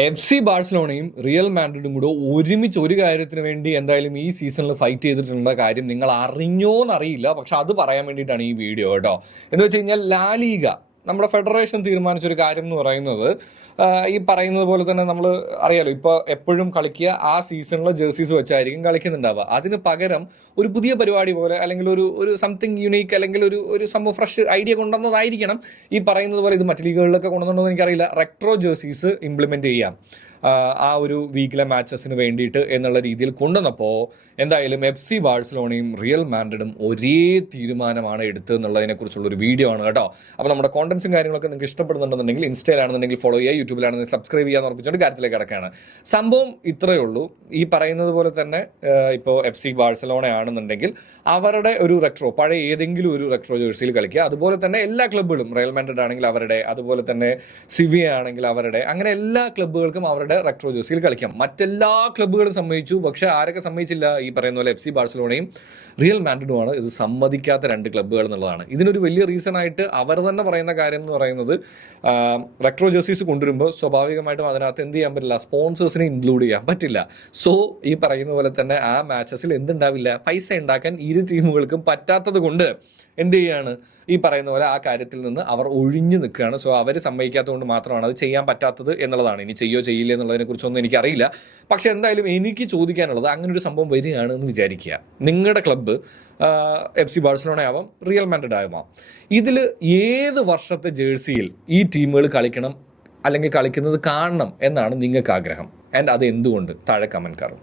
FC ബാഴ്സലോണയും real മാഡ്രിഡും കൂടെ ഒരുമിച്ച് ഒരു കാര്യത്തിന് വേണ്ടി എന്തായാലും ഈ സീസണിൽ ഫൈറ്റ് ചെയ്തിട്ടുള്ള കാര്യം നിങ്ങൾ അറിഞ്ഞോന്നറിയില്ല. പക്ഷെ അത് പറയാൻ വേണ്ടിയിട്ടാണ് ഈ വീഡിയോ കേട്ടോ. എന്ന് വെച്ച് കഴിഞ്ഞാൽ ലാ ലീഗ നമ്മുടെ ഫെഡറേഷൻ തീരുമാനിച്ചൊരു കാര്യം എന്ന് പറയുന്നത് ഈ പറയുന്നത് പോലെ തന്നെ നമ്മൾ അറിയാലോ, ഇപ്പോൾ എപ്പോഴും കളിക്കുക ആ സീസണിലെ ജേഴ്സീസ് വെച്ചായിരിക്കും കളിക്കുന്നുണ്ടാവുക. അതിന് പകരം ഒരു പുതിയ പരിപാടി പോലെ അല്ലെങ്കിൽ ഒരു സംതിങ് യുണീക്ക് അല്ലെങ്കിൽ ഒരു സംഭവം ഫ്രഷ് ഐഡിയ കൊണ്ടുവന്നതായിരിക്കണം. ഈ പറയുന്നത് പോലെ ഇത് മറ്റു ലീഗുകളിലൊക്കെ കൊണ്ടുവന്നിട്ടുണ്ടോ എനിക്കറിയില്ല. റെട്രോ ജേഴ്സീസ് ഇംപ്ലിമെൻറ്റ് ചെയ്യാം ആ ഒരു വീക്കിലെ മാച്ചസിന് വേണ്ടിയിട്ട് എന്നുള്ള രീതിയിൽ കൊണ്ടുവന്നപ്പോൾ എന്തായാലും FC ബാഴ്സലോണയും റിയൽ മാഡ്രിഡും ഒരേ തീരുമാനമാണ് എടുത്തതെന്നുള്ളതിനെക്കുറിച്ചുള്ള ഒരു വീഡിയോ ആണ് കേട്ടോ. അപ്പോൾ നമ്മുടെ കോണ്ടന്റ്സും കാര്യങ്ങളൊക്കെ നിങ്ങൾക്ക് ഇഷ്ടപ്പെടുന്നുണ്ടെന്നുണ്ടെങ്കിൽ ഇൻസ്റ്റയിലാണെന്നുണ്ടെങ്കിൽ ഫോളോ ചെയ്യുക, യൂട്യൂബിലാണെന്നുണ്ടെങ്കിൽ സബ്സ്ക്രൈബ് ചെയ്യാൻ ഉറപ്പിച്ചുകൊണ്ട് കാര്യത്തിലേക്ക് കിടക്കുകയാണ്. സംഭവം ഇത്രയേ ഉള്ളൂ. ഈ പറയുന്നത് പോലെ തന്നെ ഇപ്പോൾ FC ബാഴ്സലോണ ആണെന്നുണ്ടെങ്കിൽ അവരുടെ ഒരു റെട്രോ, പഴയ ഏതെങ്കിലും ഒരു റെട്രോ ജേഴ്സിയിൽ കളിക്കുക. അതുപോലെ തന്നെ എല്ലാ ക്ലബ്ബുകളും, റയൽ മാഡ്രിഡ് ആണെങ്കിൽ അവരുടെ, അതുപോലെ തന്നെ സിവിയ ആണെങ്കിൽ അവരുടെ, അങ്ങനെ എല്ലാ ക്ലബ്ബുകൾക്കും അവരുടെ റെട്രോ ജേഴ്സിയിൽ കളിക്കാം. മറ്റെല്ലാ ക്ലബ്ബുകളും സമ്മതിച്ചു. പക്ഷേ ആരൊക്കെ സമ്മതിച്ചില്ല? ഈ പറയുന്ന പോലെ FC ബാഴ്സലോണയും റിയൽ മാഡ്രിഡുമാണ് ഇത് സമ്മതിക്കാത്ത രണ്ട് ക്ലബ്ബുകൾ എന്നുള്ളതാണ്. ഇതിനൊരു വലിയ റീസൺ ആയിട്ട് അവർ തന്നെ പറയുന്ന കാര്യം എന്ന് പറയുന്നത്, റെട്രോ ജേഴ്സീസ് കൊണ്ടുവരുമ്പോൾ സ്വാഭാവികമായിട്ടും അതിനകത്ത് എന്ത് ചെയ്യാൻ പറ്റില്ല, സ്പോൺസേഴ്സിനെ ഇൻക്ലൂഡ് ചെയ്യാൻ പറ്റില്ല. സോ ഈ പറയുന്ന പോലെ തന്നെ ആ മാച്ചസിൽ എന്തുണ്ടാവില്ല, പൈസ ഉണ്ടാക്കാൻ ഇരു ടീമുകൾക്കും പറ്റാത്തത് കൊണ്ട് എന്ത് ചെയ്യാണ്, ഈ പറയുന്ന പോലെ ആ കാര്യത്തിൽ നിന്ന് അവർ ഒഴിഞ്ഞു നിൽക്കുകയാണ്. സോ അവർ സമ്മതിക്കാത്തത് കൊണ്ട് മാത്രമാണ് അത് ചെയ്യാൻ പറ്റാത്തത് എന്നുള്ളതാണ്. ഇനി ചെയ്യോ ചെയ്യില്ല എന്നുള്ളതിനെ കുറിച്ചൊന്നും എനിക്കറിയില്ല. പക്ഷെ എന്തായാലും എനിക്ക് ചോദിക്കാനുള്ളത്, അങ്ങനെ ഒരു സംഭവം വരികയാണ് എന്ന് വിചാരിക്കുക. നിങ്ങളുടെ ക്ലബ്ബ് FC ബാഴ്സലോണ ആവാം, റിയൽ മാഡ്രിഡ് ആവാം. ഇതിൽ ഏത് വർഷത്തെ ജേഴ്സിയിൽ ഈ ടീമുകൾ കളിക്കണം അല്ലെങ്കിൽ കളിക്കുന്നത് കാണണം എന്നാണ് നിങ്ങൾക്ക് ആഗ്രഹം? ആൻഡ് അത് എന്തുകൊണ്ട്? താഴെ കമൻറ്റ് കാണും.